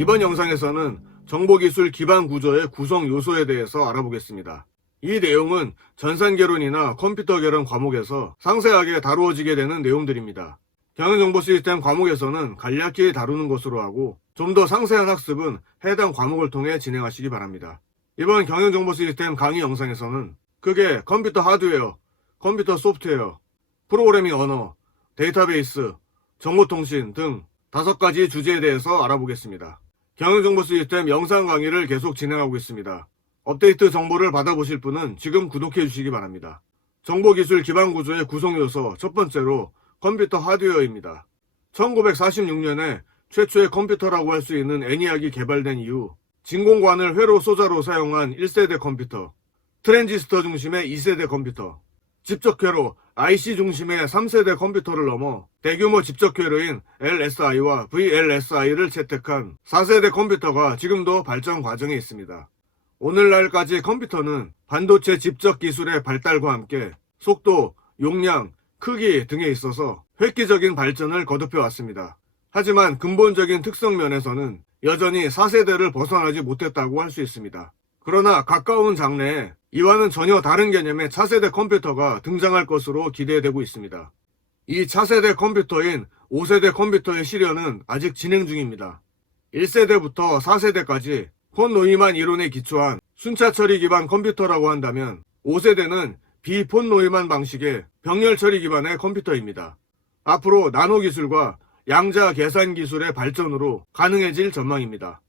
이번 영상에서는 정보기술 기반 구조의 구성 요소에 대해서 알아보겠습니다. 이 내용은 전산개론이나 컴퓨터개론 과목에서 상세하게 다루어지게 되는 내용들입니다. 경영정보시스템 과목에서는 간략히 다루는 것으로 하고 좀 더 상세한 학습은 해당 과목을 통해 진행하시기 바랍니다. 이번 경영정보시스템 강의 영상에서는 크게 컴퓨터 하드웨어, 컴퓨터 소프트웨어, 프로그래밍 언어, 데이터베이스, 정보통신 등 5가지 주제에 대해서 알아보겠습니다. 경영정보시스템 영상 강의를 계속 진행하고 있습니다. 업데이트 정보를 받아보실 분은 지금 구독해 주시기 바랍니다. 정보기술 기반 구조의 구성 요소 첫 번째로 컴퓨터 하드웨어입니다. 1946년에 최초의 컴퓨터라고 할 수 있는 ENIAC이 개발된 이후 진공관을 회로 소자로 사용한 1세대 컴퓨터, 트랜지스터 중심의 2세대 컴퓨터, 집적회로 IC 중심의 3세대 컴퓨터를 넘어 대규모 집적회로인 LSI와 VLSI를 채택한 4세대 컴퓨터가 지금도 발전 과정에 있습니다. 오늘날까지 컴퓨터는 반도체 집적 기술의 발달과 함께 속도, 용량, 크기 등에 있어서 획기적인 발전을 거듭해 왔습니다. 하지만 근본적인 특성 면에서는 여전히 4세대를 벗어나지 못했다고 할 수 있습니다. 그러나 가까운 장래에 이와는 전혀 다른 개념의 차세대 컴퓨터가 등장할 것으로 기대되고 있습니다. 이 차세대 컴퓨터인 5세대 컴퓨터의 실현은 아직 진행 중입니다. 1세대부터 4세대까지 폰 노이만 이론에 기초한 순차 처리 기반 컴퓨터라고 한다면 5세대는 비폰 노이만 방식의 병렬 처리 기반의 컴퓨터입니다. 앞으로 나노 기술과 양자 계산 기술의 발전으로 가능해질 전망입니다.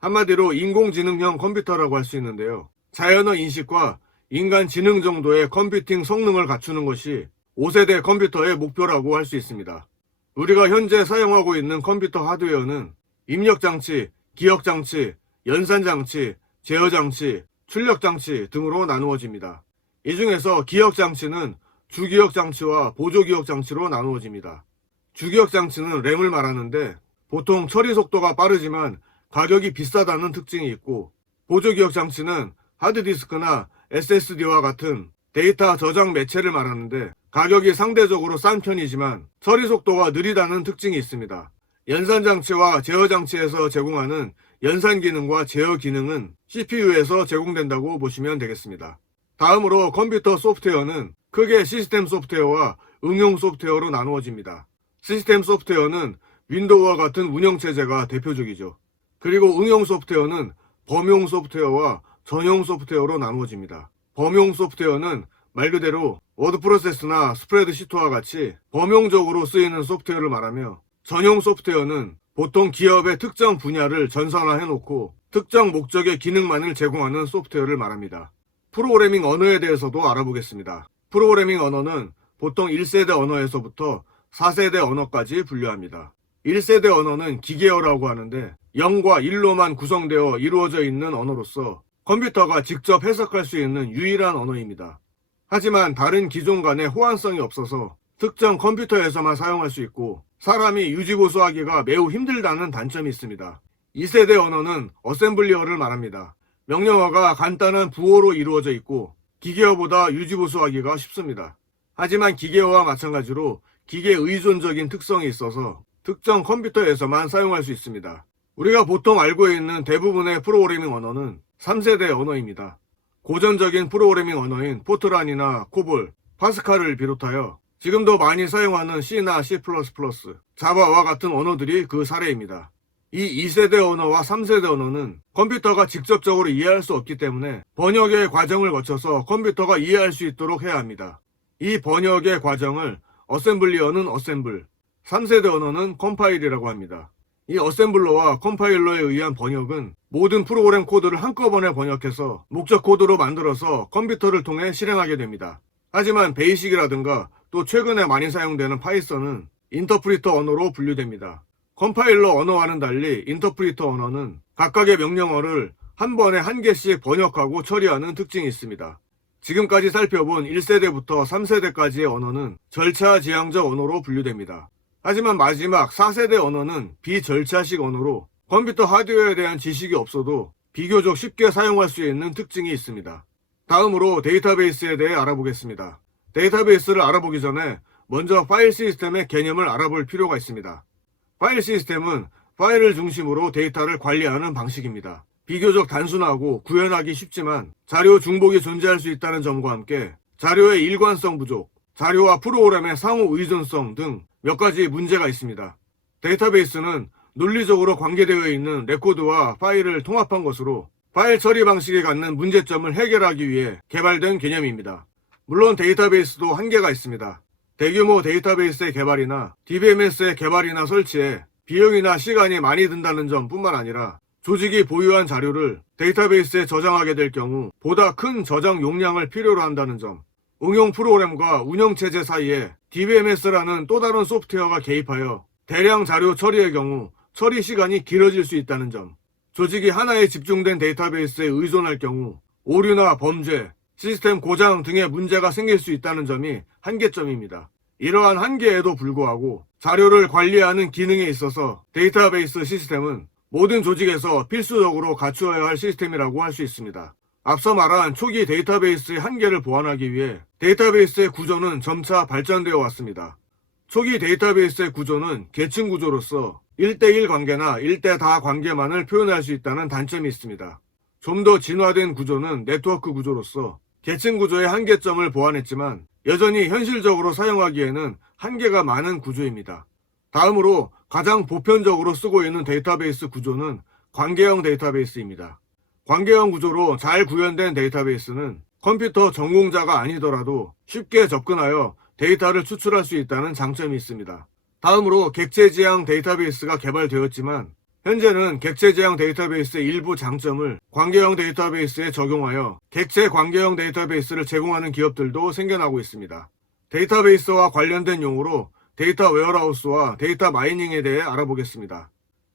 한마디로 인공지능형 컴퓨터라고 할 수 있는데요. 자연어 인식과 인간 지능 정도의 컴퓨팅 성능을 갖추는 것이 5세대 컴퓨터의 목표라고 할 수 있습니다. 우리가 현재 사용하고 있는 컴퓨터 하드웨어는 입력장치, 기억장치, 연산장치, 제어장치, 출력장치 등으로 나누어집니다. 이 중에서 기억장치는 주기억장치와 보조기억장치로 나누어집니다. 주기억장치는 램을 말하는데 보통 처리 속도가 빠르지만 가격이 비싸다는 특징이 있고, 보조기억장치는 하드디스크나 SSD와 같은 데이터 저장 매체를 말하는데 가격이 상대적으로 싼 편이지만 처리 속도가 느리다는 특징이 있습니다. 연산장치와 제어장치에서 제공하는 연산 기능과 제어 기능은 CPU에서 제공된다고 보시면 되겠습니다. 다음으로 컴퓨터 소프트웨어는 크게 시스템 소프트웨어와 응용 소프트웨어로 나누어집니다. 시스템 소프트웨어는 윈도우와 같은 운영체제가 대표적이죠. 그리고 응용 소프트웨어는 범용 소프트웨어와 전용 소프트웨어로 나누어집니다. 범용 소프트웨어는 말 그대로 워드 프로세스나 스프레드시트와 같이 범용적으로 쓰이는 소프트웨어를 말하며, 전용 소프트웨어는 보통 기업의 특정 분야를 전산화해놓고 특정 목적의 기능만을 제공하는 소프트웨어를 말합니다. 프로그래밍 언어에 대해서도 알아보겠습니다. 프로그래밍 언어는 보통 1세대 언어에서부터 4세대 언어까지 분류합니다. 1세대 언어는 기계어라고 하는데 0과 1로만 구성되어 이루어져 있는 언어로서 컴퓨터가 직접 해석할 수 있는 유일한 언어입니다. 하지만 다른 기종 간의 호환성이 없어서 특정 컴퓨터에서만 사용할 수 있고 사람이 유지보수하기가 매우 힘들다는 단점이 있습니다. 2세대 언어는 어셈블리어를 말합니다. 명령어가 간단한 부호로 이루어져 있고 기계어보다 유지보수하기가 쉽습니다. 하지만 기계어와 마찬가지로 기계 의존적인 특성이 있어서 특정 컴퓨터에서만 사용할 수 있습니다. 우리가 보통 알고 있는 대부분의 프로그래밍 언어는 3세대 언어입니다. 고전적인 프로그래밍 언어인 포트란이나 코볼, 파스칼을 비롯하여 지금도 많이 사용하는 C나 C++, 자바와 같은 언어들이 그 사례입니다. 이 2세대 언어와 3세대 언어는 컴퓨터가 직접적으로 이해할 수 없기 때문에 번역의 과정을 거쳐서 컴퓨터가 이해할 수 있도록 해야 합니다. 이 번역의 과정을 어셈블리어는 어셈블, 3세대 언어는 컴파일이라고 합니다. 이 어셈블러와 컴파일러에 의한 번역은 모든 프로그램 코드를 한꺼번에 번역해서 목적 코드로 만들어서 컴퓨터를 통해 실행하게 됩니다. 하지만 베이식이라든가 또 최근에 많이 사용되는 파이썬은 인터프리터 언어로 분류됩니다. 컴파일러 언어와는 달리 인터프리터 언어는 각각의 명령어를 한 번에 한 개씩 번역하고 처리하는 특징이 있습니다. 지금까지 살펴본 1세대부터 3세대까지의 언어는 절차지향적 언어로 분류됩니다. 하지만 마지막 4세대 언어는 비절차식 언어로 컴퓨터 하드웨어에 대한 지식이 없어도 비교적 쉽게 사용할 수 있는 특징이 있습니다. 다음으로 데이터베이스에 대해 알아보겠습니다. 데이터베이스를 알아보기 전에 먼저 파일 시스템의 개념을 알아볼 필요가 있습니다. 파일 시스템은 파일을 중심으로 데이터를 관리하는 방식입니다. 비교적 단순하고 구현하기 쉽지만 자료 중복이 존재할 수 있다는 점과 함께 자료의 일관성 부족, 자료와 프로그램의 상호 의존성 등 몇 가지 문제가 있습니다. 데이터베이스는 논리적으로 관계되어 있는 레코드와 파일을 통합한 것으로 파일 처리 방식이 갖는 문제점을 해결하기 위해 개발된 개념입니다. 물론 데이터베이스도 한계가 있습니다. 대규모 데이터베이스의 개발이나 DBMS의 개발이나 설치에 비용이나 시간이 많이 든다는 점뿐만 아니라 조직이 보유한 자료를 데이터베이스에 저장하게 될 경우 보다 큰 저장 용량을 필요로 한다는 점, 응용 프로그램과 운영체제 사이에 DBMS라는 또 다른 소프트웨어가 개입하여 대량 자료 처리의 경우 처리 시간이 길어질 수 있다는 점, 조직이 하나에 집중된 데이터베이스에 의존할 경우 오류나 범죄, 시스템 고장 등의 문제가 생길 수 있다는 점이 한계점입니다. 이러한 한계에도 불구하고 자료를 관리하는 기능에 있어서 데이터베이스 시스템은 모든 조직에서 필수적으로 갖추어야 할 시스템이라고 할 수 있습니다. 앞서 말한 초기 데이터베이스의 한계를 보완하기 위해 데이터베이스의 구조는 점차 발전되어 왔습니다. 초기 데이터베이스의 구조는 계층 구조로서 1대1 관계나 1대 다 관계만을 표현할 수 있다는 단점이 있습니다. 좀 더 진화된 구조는 네트워크 구조로서 계층 구조의 한계점을 보완했지만 여전히 현실적으로 사용하기에는 한계가 많은 구조입니다. 다음으로 가장 보편적으로 쓰고 있는 데이터베이스 구조는 관계형 데이터베이스입니다. 관계형 구조로 잘 구현된 데이터베이스는 컴퓨터 전공자가 아니더라도 쉽게 접근하여 데이터를 추출할 수 있다는 장점이 있습니다. 다음으로 객체지향 데이터베이스가 개발되었지만 현재는 객체지향 데이터베이스의 일부 장점을 관계형 데이터베이스에 적용하여 객체 관계형 데이터베이스를 제공하는 기업들도 생겨나고 있습니다. 데이터베이스와 관련된 용어로 데이터 웨어하우스와 데이터 마이닝에 대해 알아보겠습니다.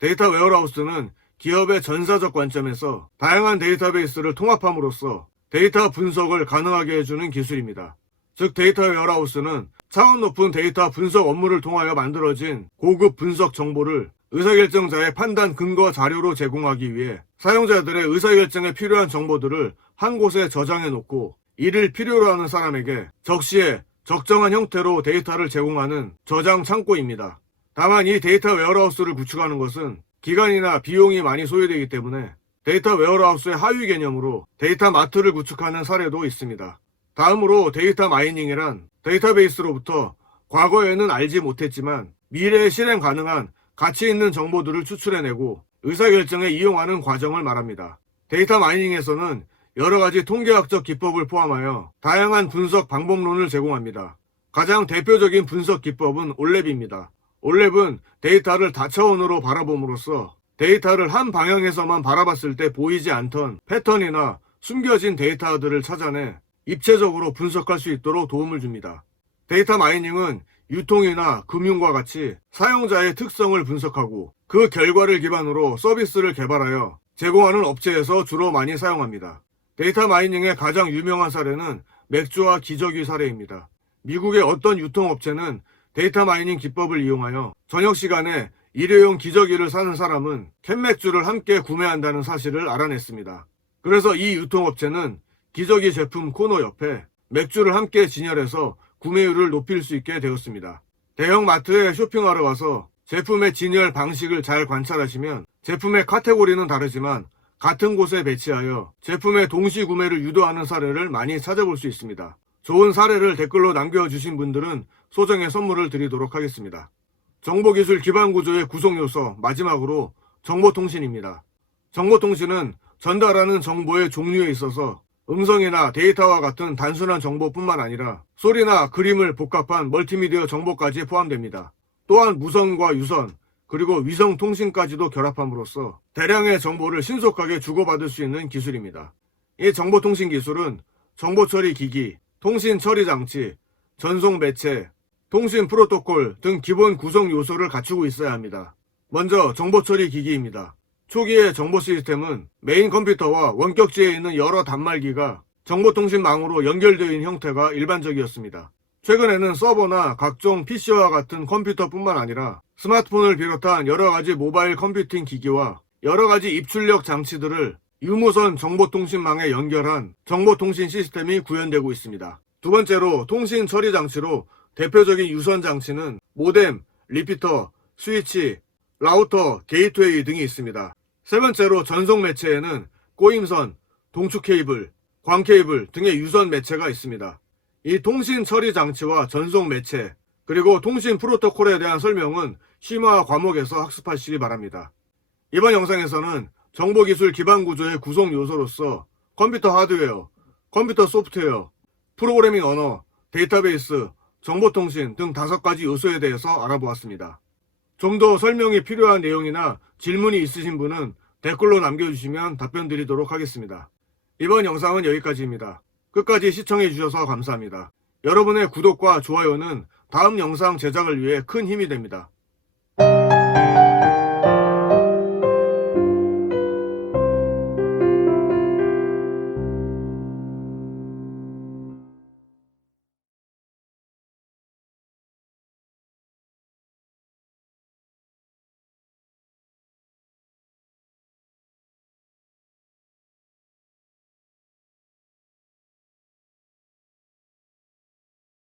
데이터 웨어하우스는 기업의 전사적 관점에서 다양한 데이터베이스를 통합함으로써 데이터 분석을 가능하게 해주는 기술입니다. 즉 데이터 웨어하우스는 차원 높은 데이터 분석 업무를 통하여 만들어진 고급 분석 정보를 의사결정자의 판단 근거 자료로 제공하기 위해 사용자들의 의사결정에 필요한 정보들을 한 곳에 저장해 놓고 이를 필요로 하는 사람에게 적시에 적정한 형태로 데이터를 제공하는 저장 창고입니다. 다만 이 데이터 웨어하우스를 구축하는 것은 기간이나 비용이 많이 소요되기 때문에 데이터 웨어하우스의 하위 개념으로 데이터 마트를 구축하는 사례도 있습니다. 다음으로 데이터 마이닝이란 데이터베이스로부터 과거에는 알지 못했지만 미래에 실행 가능한 가치 있는 정보들을 추출해내고 의사결정에 이용하는 과정을 말합니다. 데이터 마이닝에서는 여러 가지 통계학적 기법을 포함하여 다양한 분석 방법론을 제공합니다. 가장 대표적인 분석 기법은 올랩입니다. 올랩은 데이터를 다차원으로 바라봄으로써 데이터를 한 방향에서만 바라봤을 때 보이지 않던 패턴이나 숨겨진 데이터들을 찾아내 입체적으로 분석할 수 있도록 도움을 줍니다. 데이터 마이닝은 유통이나 금융과 같이 사용자의 특성을 분석하고 그 결과를 기반으로 서비스를 개발하여 제공하는 업체에서 주로 많이 사용합니다. 데이터 마이닝의 가장 유명한 사례는 맥주와 기저귀 사례입니다. 미국의 어떤 유통업체는 데이터 마이닝 기법을 이용하여 저녁 시간에 일회용 기저귀를 사는 사람은 캔맥주를 함께 구매한다는 사실을 알아냈습니다. 그래서 이 유통업체는 기저귀 제품 코너 옆에 맥주를 함께 진열해서 구매율을 높일 수 있게 되었습니다. 대형 마트에 쇼핑하러 와서 제품의 진열 방식을 잘 관찰하시면 제품의 카테고리는 다르지만 같은 곳에 배치하여 제품의 동시 구매를 유도하는 사례를 많이 찾아볼 수 있습니다. 좋은 사례를 댓글로 남겨주신 분들은 소정의 선물을 드리도록 하겠습니다. 정보기술 기반 구조의 구성 요소 마지막으로 정보통신입니다. 정보통신은 전달하는 정보의 종류에 있어서 음성이나 데이터와 같은 단순한 정보뿐만 아니라 소리나 그림을 복합한 멀티미디어 정보까지 포함됩니다. 또한 무선과 유선, 그리고 위성 통신까지도 결합함으로써 대량의 정보를 신속하게 주고받을 수 있는 기술입니다. 이 정보통신 기술은 정보처리 기기, 통신 처리 장치, 전송 매체, 통신 프로토콜 등 기본 구성 요소를 갖추고 있어야 합니다. 먼저 정보처리 기기입니다. 초기의 정보 시스템은 메인 컴퓨터와 원격지에 있는 여러 단말기가 정보통신망으로 연결되어 있는 형태가 일반적이었습니다. 최근에는 서버나 각종 PC와 같은 컴퓨터뿐만 아니라 스마트폰을 비롯한 여러 가지 모바일 컴퓨팅 기기와 여러 가지 입출력 장치들을 유무선 정보통신망에 연결한 정보통신 시스템이 구현되고 있습니다. 두 번째로 통신 처리 장치로 대표적인 유선 장치는 모뎀, 리피터, 스위치, 라우터, 게이트웨이 등이 있습니다. 세 번째로 전송 매체에는 꼬임선, 동축 케이블, 광 케이블 등의 유선 매체가 있습니다. 이 통신 처리 장치와 전송 매체, 그리고 통신 프로토콜에 대한 설명은 심화 과목에서 학습하시기 바랍니다. 이번 영상에서는 정보기술 기반 구조의 구성 요소로서 컴퓨터 하드웨어, 컴퓨터 소프트웨어, 프로그래밍 언어, 데이터베이스, 정보통신 등 5가지 요소에 대해서 알아보았습니다. 좀 더 설명이 필요한 내용이나 질문이 있으신 분은 댓글로 남겨주시면 답변 드리도록 하겠습니다. 이번 영상은 여기까지입니다. 끝까지 시청해주셔서 감사합니다. 여러분의 구독과 좋아요는 다음 영상 제작을 위해 큰 힘이 됩니다.